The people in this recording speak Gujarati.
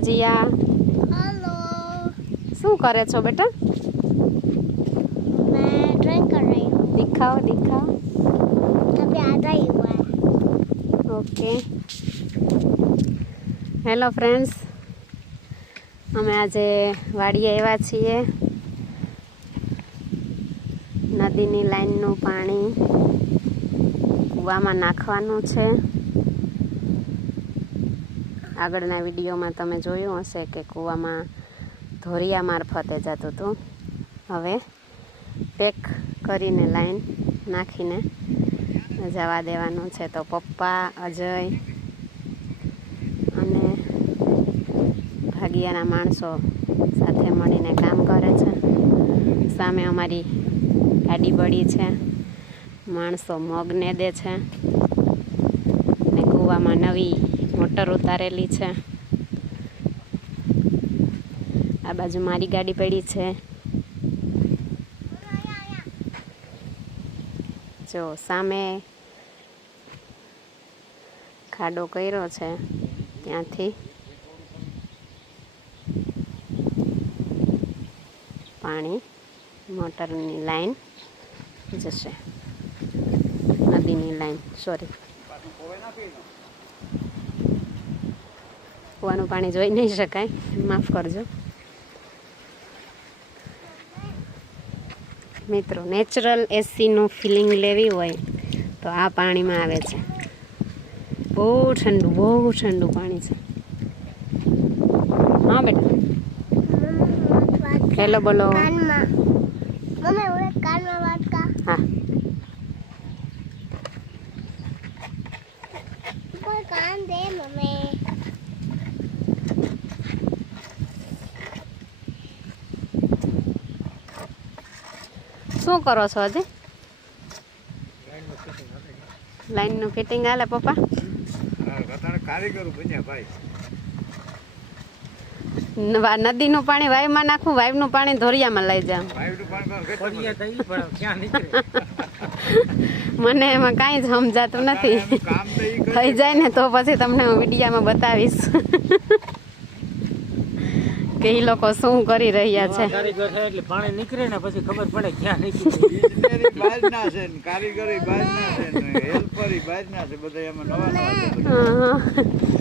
जिया हेलो। शू करे छो बेटा? मैं ड्राइंग कर रही हूँ। दिखाओ दिखाओ। अभी आधा ही हुआ है। ओके हेलो फ्रेंड्स, અમે આજે વાડીએ આવ્યા છીએ। નદીની લાઈનનું પાણી કૂવામાં નાખવાનું છે। આગળના વિડીયોમાં તમે જોયું હશે કે કૂવામાં ધોરિયા મારફતે જતું હતું। હવે પેક કરીને લાઈન નાખીને જવા દેવાનું છે। તો પપ્પા, અજય અને ભાગિયાના માણસો સાથે મળીને કામ કરે છે। સામે અમારી ગાડી પડી છે, માણસો મગ નેદે છે ને કૂવામાં નવી મોટર ઉતારેલી છે। આ બાજુ મારી ગાડી પડી છે। જો સામે ખાડો કર્યો છે, ત્યાંથી પાણી મોટરની લાઈન જશે, નદીની લાઈન, સોરી કૂવાનું પાણી જોઈ નહીં શકાય, માફ કરજો મિત્રો। નેચરલ એસીનું ફિલિંગ લેવી હોય તો આ પાણીમાં આવે છે। બહુ ઠંડુ પાણી છે। હા બેટા, હેલો બોલો। કાનમાં મમ્મી ઓરે કાનમાં વાત કા। હા કોઈ કાન દે મમ્મી। શું કરો છો હજી? લાઈનનું ફિટિંગ હાલે પપ્પા? કારીગરો બન્યા ભાઈ। નદીનું પાણી વાયમાં નાખું, વાયનું પાણી ધોરિયામાં લઈ જાઉં। મને એમાં કાંઈ જ સમજાતું નથી। થઈ જાય ને તો પછી તમને હું વિડીયામાં બતાવીશ કે એ લોકો શું કરી રહ્યા છે। કારીગર છે એટલે પાણી નીકળે ને પછી ખબર પડે ક્યાં નીકળે। ઇજનેરી બહારના છે ને કારીગરી બહારના છે ને હેલ્પરી બહારના છે, બધા એમાં નવા છે।